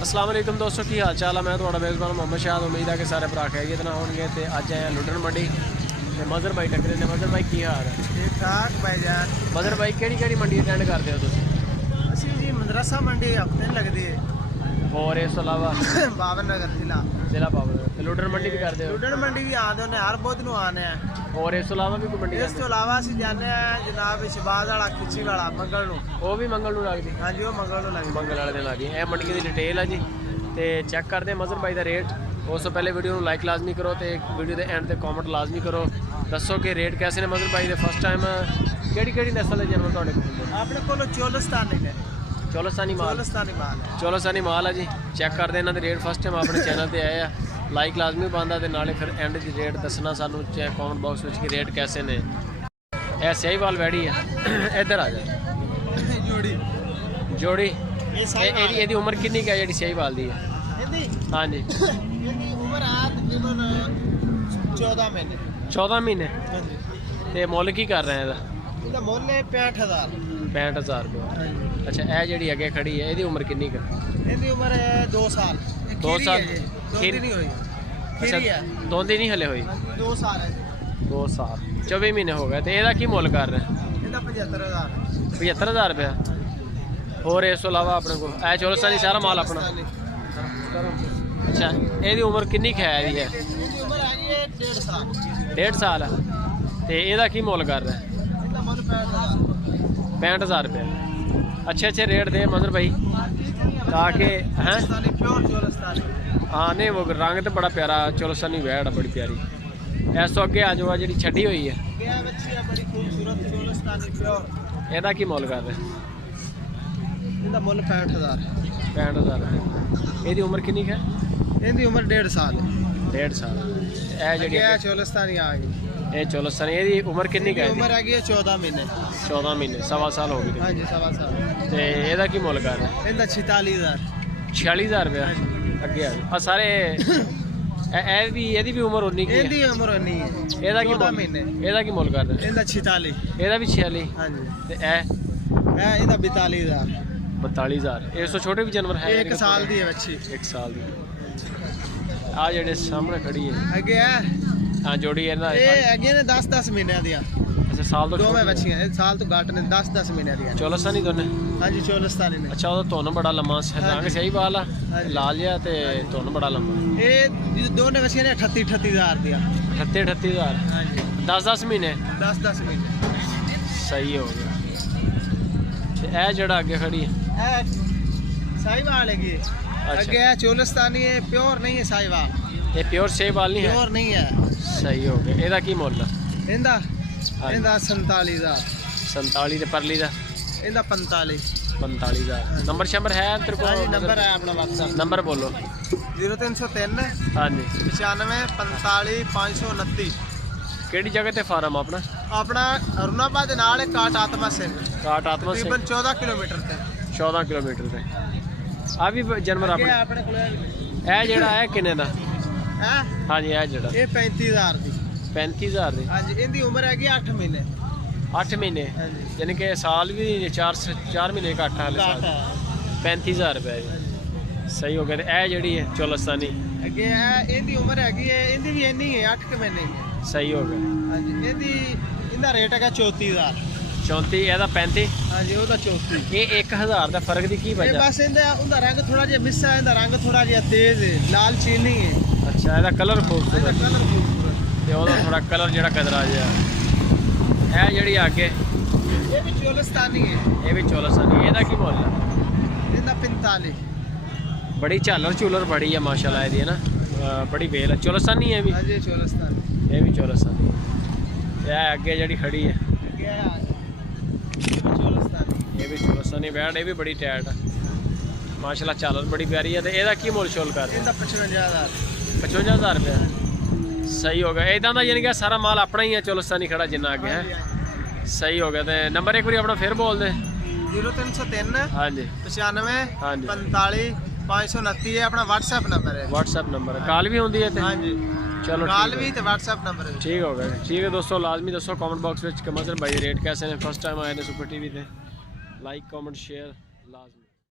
अस्सलाम वालेकुम दोस्तों, की हाल चाल है। मैं थोड़ा मेज़बान मोहम्मद शाह। उम्मीद है कि सारे भरा खैरियत ना होंगे। तो अज आए लुडन मंडी ते मजर भाई टकरे ने। मजर भाई की हाल है? ठीक ठाक भाईजान। मजर भाई केड़ी मंडी अटेंड करते हो तुम? ਅਸੀਂ ਜੀ ਮਦਰਸਾ ਮੰਡੀ ਹਫਤੇ ਨੂੰ ਲੱਗਦੀ ਹੈ। और इस तो अलावा ਬਾਵਨ ਨਗਰ जिला पावर लुडन मंडी भी करते हो? ਲੁੱਡਣ ਮੰਡੀ ਵੀ ਆਉਂਦੇ ਨੇ, ਹਰ ਬੁੱਧ ਨੂੰ ਆਉਂਦੇ ਆ। और इस तो अलावा भी कोई मंडी ਇਸ ਤੋਂ ਇਲਾਵਾ ਅਸੀਂ ਜਾਂਦੇ ਆ ਜਨਾਬ ਸ਼ਬਾਜ਼ ਵਾਲਾ, ਖਿੱਚੀ ਵਾਲਾ, ਮੰਗਲ ਨੂੰ। वो भी मंगल नूं लगदी? ਹਾਂਜੀ ਉਹ ਮੰਗਲ ਨੂੰ ਲੱਗਦੀ। मंगल वाले दिन लगी। यह मंडी की डिटेल है जी। तो चेक करते हैं मजर भाई का रेट। उस तो पहले वीडियो लाइक लाजमी करो तो वीडियो के एंड तक कॉमेंट लाजमी करो। दसो कि रेट कैसे ने मजर भाई के। फर्स्ट टाइम केड़ी नस्ल है जानवर तुहाडे कोल? ਆਪਣੇ ਕੋਲ ਚੋਲਸਤਾਨੀ ਨੇ। चोलस्तानी माल। ਚੋਲਸਤਾਨੀ ਮਾਲ ਹੈ। चोलस्तानी माल है जी। चेक करते हैं इन्हों के रेट। फर्स्ट टाइम अपने चैनल पर आए हैं। लाइक लाजमी बनता तो नाले फिर एंड की रेट दसना सानू कॉमेंट बॉक्स में कि रेट कैसे ने। यह सहीवाल वैड़ी है। इधर आ जा ਜੋੜੀ जोड़ी। ਇਹ ਇਹਦੀ ਉਮਰ ਕਿੰਨੀ ਕੁ ਹੈ ਜਿਹੜੀ ਸਹੀਵਾਲ ਦੀ ਹੈ? ਇਹਦੀ ਹਾਂਜੀ ਇਹਦੀ ਉਮਰ ਆ ਤਕਰੀਬਨ 14 ਮਹੀਨੇ। 14 ਮਹੀਨੇ। ਹਾਂਜੀ ਤੇ ਮੁੱਲ ਕੀ ਕਰ ਰਹੇ ਇਹਦਾ? ਇਹਦਾ ਮੁੱਲ ਹੈ 65000। 65000 ਰੁਪਏ। ਹਾਂਜੀ ਅੱਛਾ, ਇਹ ਜਿਹੜੀ ਅੱਗੇ ਖੜੀ ਹੈ ਇਹਦੀ ਉਮਰ ਕਿੰਨੀ ਕੁ? ਇਹਦੀ ਉਮਰ ਹੈ 2 ਸਾਲ। 2 ਸਾਲ? ਦੋਦੀ ਨਹੀਂ ਹੋਈ। ਖੀਰੀ ਹੈ। ਦੋਂਦੀ ਨਹੀਂ ਹਲੇ ਹੋਈ। 2 ਸਾਲ ਹੈ ਜੀ। 2 ਸਾਲ 24 ਮਹੀਨੇ ਹੋ ਗਏ। ਤੇ ਇਹਦਾ ਕੀ ਮੁੱਲ ਕਰ ਰਹੇ? ਇਹਦਾ 75000। 75000 ਰੁਪਏ। ਹੋਰ ਇਸ ਤੋਂ ਇਲਾਵਾ ਆਪਣੇ ਕੋਲ ਇਹ ਚੋਲਸਤਾਨੀ ਸਾਰਾ ਮਾਲ ਆਪਣਾ? ਅੱਛਾ, ਇਹਦੀ ਉਮਰ ਕਿੰਨੀ ਕੁ ਹੈ ਇਹਦੀ? ਹੈ ਇਹਦੀ ਉਮਰ ਹੈਗੀ ਹੈ 1.5 ਸਾਲ। 1.5 ਸਾਲ। ਤੇ ਇਹਦਾ ਕੀ ਮੁੱਲ ਕਰ ਰਿਹਾ? ਇਹਦਾ ਮੁੱਲ 65000। 65000 ਰੁਪਏ। अच्छे रेट दे मजर भाई ताकि हैं। प्योर चोलस्तानी। हाँ नहीं, वो रंग तो बड़ा प्यारा चोलस्तानी वैड़ है, बड़ी प्यारी। इस तो अगे आ जाओ जी छड़ी हुई है। बड़ी खूबसूरत चोलस्तानी प्योर। ਇਹਦਾ ਕੀ ਮੁੱਲ ਕਰ ਰਹੇ? ਇਹਦਾ ਮੁੱਲ 65000। 65000 ਰੁਪਏ। ਇਹਦੀ ਉਮਰ ਕਿੰਨੀ ਕੁ ਹੈ? ਇਹਦੀ ਉਮਰ 1.5 ਸਾਲ ਹੈ। 1.5 ਸਾਲ। ਇਹ ਜਿਹੜੀ ਇਹ ਚੋਲਸਤਾਨੀ ਆ ਗਈ। ਇਹ ਚੋਲਸਤਾਨੀ ਇਹਦੀ ਉਮਰ ਕਿੰਨੀ ਕੁ ਹੈ? ਉਮਰ ਹੈਗੀ ਹੈ 14 ਮਹੀਨੇ। 14 ਮਹੀਨੇ, ਸਵਾ ਸਾਲ ਹੋ ਗਏ। ਹਾਂਜੀ ਸਵਾ ਸਾਲ। ਤੇ ਇਹਦਾ ਕੀ ਮੁੱਲ ਕਰ ਰਹੇ? ਇਹਦਾ 46000। 46000 ਰੁਪਏ। ਅੱਗੇ ਆ ਆ ਸਾਰੇ ਇਹਦੀ ਵੀ ਉਮਰ ਉਨੀ ਕੀ ਹੈ? ਇਹਦੀ ਉਮਰ ਉਨੀ ਹੈ। ਇਹਦਾ ਕੀ 14 ਮੁੱਲ? ਮਹੀਨੇ। ਇਹਦਾ ਕੀ ਮੁੱਲ ਕਰ ਰਹੇ? ਇਹਦਾ 46। ਇਹਦਾ ਵੀ 46। ਹਾਂਜੀ ਤੇ ਇਹਦਾ 42000। 42000। ਇਸ ਤੋਂ ਛੋਟੇ ਵੀ ਜਾਨਵਰ ਹੈ? 1 ਸਾਲ ਦੀ ਹੈ ਬੱਚੀ। 1 ਸਾਲ ਦੀ। ਆ ਜਿਹੜੇ ਸਾਹਮਣੇ ਖੜੀ ਹੈ ਅੱਗੇ ਹੈ ਹਾਂ ਜੋੜੀ ਇਹਨਾਂ ਇਹ ਅੱਗੇ ਨੇ 10 ਮਹੀਨਿਆਂ ਦੀਆਂ। ਅੱਛਾ, ਸਾਲ ਤੋਂ ਦੋਵੇਂ ਬੱਚੀਆਂ ਇਹ ਸਾਲ ਤੋਂ ਘੱਟ ਨੇ। 10 ਮਹੀਨਿਆਂ ਦੀਆਂ। ਚੋਲਸਤਾਨੀ ਦੋਨੇ? ਹਾਂਜੀ ਚੋਲਸਤਾਨੀ ਨੇ। ਅੱਛਾ, ਉਹਦਾ ਧੁੰਨ ਬੜਾ ਲੰਮਾ ਰੰਗ ਸਹੀ ਵਾਲ ਆ, ਲਾਲ ਜਿਹਾ ਤੇ ਧੁੰਨ ਬੜਾ ਲੰਮਾ। ਇਹ ਦੋਨੇ ਬੱਚੀਆਂ ਨੇ 38000 ਦੀਆਂ। 38000। ਹਾਂਜੀ 10 ਮਹੀਨੇ। 10 ਮਹੀਨੇ। ਸਹੀ ਹੋ ਗਿਆ। ਤੇ ਇਹ ਜਿਹੜਾ ਅੱਗੇ ਖੜੀ ਹੈ ਇਹ ਸਾਈਵਾਲ ਹੈਗੀ। ਅੱਗੇ ਹੈ ਚੋਲਸਤਾਨੀ ਹੈ, ਪਿਓਰ ਨਹੀਂ ਹੈ ਸਾਈਵਾਲ। ਇਹ ਪਿਓਰ ਸੇਵਾਲ ਨਹੀਂ ਹੈ? ਪਿਓਰ ਨਹੀਂ ਹੈ। ਸਹੀ ਹੋ ਗਿਆ। ਇਹਦਾ ਕੀ ਮੁੱਲ? ਇਹਦਾ 47000। 47। ਤੇ ਪਰਲੀ ਦਾ? ਇਹਦਾ 45। 45000। ਨੰਬਰ ਸ਼ੰਬਰ ਹੈ ਤੇਰੇ ਕੋਲ? ਹਾਂਜੀ ਨੰਬਰ ਹੈ ਆਪਣਾ WhatsApp। ਨੰਬਰ ਬੋਲੋ। 0303 ਹਾਂਜੀ 95 45 529। ਕਿਹੜੀ ਜਗ੍ਹਾ ਤੇ ਫਾਰਮ ਆਪਣਾ? ਆਪਣਾ ਅਰੁਣਾਬਾਦ ਦੇ ਨਾਲ ਹੈ ਕਾਟ ਆਤਮਾ ਸਿੰਘ। ਕਾਟ ਆਤਮਾ ਸਿੰਘ। ਤਕਰੀਬਨ 14 ਕਿਲੋਮੀਟਰ ਤੇ। 14 ਕਿਲੋਮੀਟਰ ਤੇ। ਆ ਵੀ ਜਾਨਵਰ ਅੱਗੇ ਆਪਣੇ? ਆਪਣੇ ਕੋਲ ਇਹ ਜਿਹੜਾ ਹੈ ਕਿੰਨੇ ਦਾ? ਹੈ ਹਾਂਜੀ ਇਹ ਜਿਹੜਾ ਇਹ 35000 ਦੀ। 35000 ਦੀ। ਹਾਂਜੀ ਇਹਦੀ ਉਮਰ ਹੈਗੀ 8 ਮਹੀਨੇ। 8 ਮਹੀਨੇ ਹਾਂਜੀ ਯਾਨੀ ਕਿ ਸਾਲ ਵੀ 4 ਮਹੀਨੇ ਘੱਟ ਹਾਲੇ ਕਾਟ ਸਾਲ। ਹੈ। 35000 ਰੁਪਏ ਜੀ। ਸਹੀ ਹੋ ਗਿਆ। ਤੇ ਇਹ ਜਿਹੜੀ ਹੈ ਚੋਲਸਤਾਨੀ? ਅੱਗੇ ਇਹਦੀ ਉਮਰ ਹੈਗੀ ਹੈ, ਇਹਦੀ ਵੀ ਇੰਨੀ ਹੈ 8 ਮਹੀਨੇ ਹੀ ਹੈ। ਸਹੀ ਹੋ ਗਿਆ। ਹਾਂਜੀ ਇਹਦਾ ਰੇਟ ਹੈਗਾ 34000। 34। ਇਹਦਾ 35। ਹਾਂਜੀ ਉਹਦਾ 34। ਇਹ 1000 ਦਾ ਫਰਕ ਦੀ ਕੀ ਇਹ ਵਜ੍ਹਾ? ਬਸ ਉਹਦਾ ਰੰਗ ਥੋੜਾ ਜਿਹਾ ਮਿੱਸਾ, ਇਹਦਾ ਰੰਗ ਥੋੜਾ ਜਿਹਾ ਤੇਜ਼ ਹੈ, ਲਾਲ ਚੀਨੀ ਹੈ। ਅੱਛਾ, ਇਹਦਾ ਕਲਰ ਇਹਦਾ ਖੂਬਸੂਰਤ ਕਲਰ ਖੂਬਸੂਰਤ। ਤੇ ਉਹਦਾ ਥੋੜਾ ਕਲਰ ਜਿਹੜਾ ਕਦਰਾ ਜਿਹਾ। ਇਹ ਜਿਹੜੀ ਅੱਗੇ ਇਹ ਵੀ ਚੋਲਸਤਾਨੀ ਹੈ। ਇਹ ਵੀ ਚੋਲਸਤਾਨੀ। ਇਹਦਾ ਕੀ ਮੁੱਲ ਹੈ? ਇਹਦਾ 45। ਬੜੀ ਝਾਲਰ ਝੂਲਰ ਬੜੀ ਹੈ ਮਾਸ਼ਾਅੱਲਾ ਇਹਦੀ, ਹੈ ਨਾ? ਬੜੀ ਵੇਲ ਹੈ। ਚੋਲਸਤਾਨੀ ਹੈ ਵੀ? ਹਾਂਜੀ ਚੋਲਸਤਾਨੀ। ਇਹ ਵੀ ਚੋਲਸਤਾਨੀ। ਇਹ ਅੱਗੇ ਜਿਹੜੀ ਖੜੀ ਹੈ ਅੱਗੇ ਚੋਲਸਤਾਨੀ। ਇਹ ਵੀ ਚੋਲਸਤਾਨੀ ਵੈੜ। ਇਹ ਵੀ ਬੜੀ ਟਾਇਟ ਹੈ ਮਾਸ਼ਾਅੱਲਾ, ਝਾਲਰ ਬੜੀ ਪਿਆਰੀ ਹੈ। ਤੇ ਇਹਦਾ ਕੀ ਮੁੱਲ ਛੋਲ ਕਰ? ਇਹਦਾ 55000। 55000 ਰੁਪਏ। ਸਹੀ ਹੋ ਗਿਆ। ਇਦਾਂ ਦਾ ਯਾਨੀ ਕਿ ਸਾਰਾ ਮਾਲ ਆਪਣਾ ਹੀ ਹੈ ਚੋਲਸਤਾਨੀ ਖੜਾ ਜਿੰਨਾ ਅੱਗੇ ਹੈ। ਸਹੀ ਹੋ ਗਿਆ। ਤੇ ਨੰਬਰ ਇੱਕ ਵਾਰੀ ਆਪਣਾ ਫਿਰ ਬੋਲ ਦੇ। 0303 ਹਾਂਜੀ 95 ਹਾਂਜੀ 45 529 ਹੈ ਆਪਣਾ WhatsApp ਨੰਬਰ ਹੈ। WhatsApp ਨੰਬਰ ਹੈ। ਕਾਲ ਵੀ ਹੁੰਦੀ ਹੈ? ਤੇ ਹਾਂਜੀ चलो काल भी तो WhatsApp नंबर है। ठीक हो गया। ठीक है दोस्तों, लाजमी दसो कमेंट बॉक्स में कि मजर भाई रेट कैसे हैं। फर्स्ट टाइम आए ने सुपर टीवी पे। लाइक कमेंट शेयर लाजमी।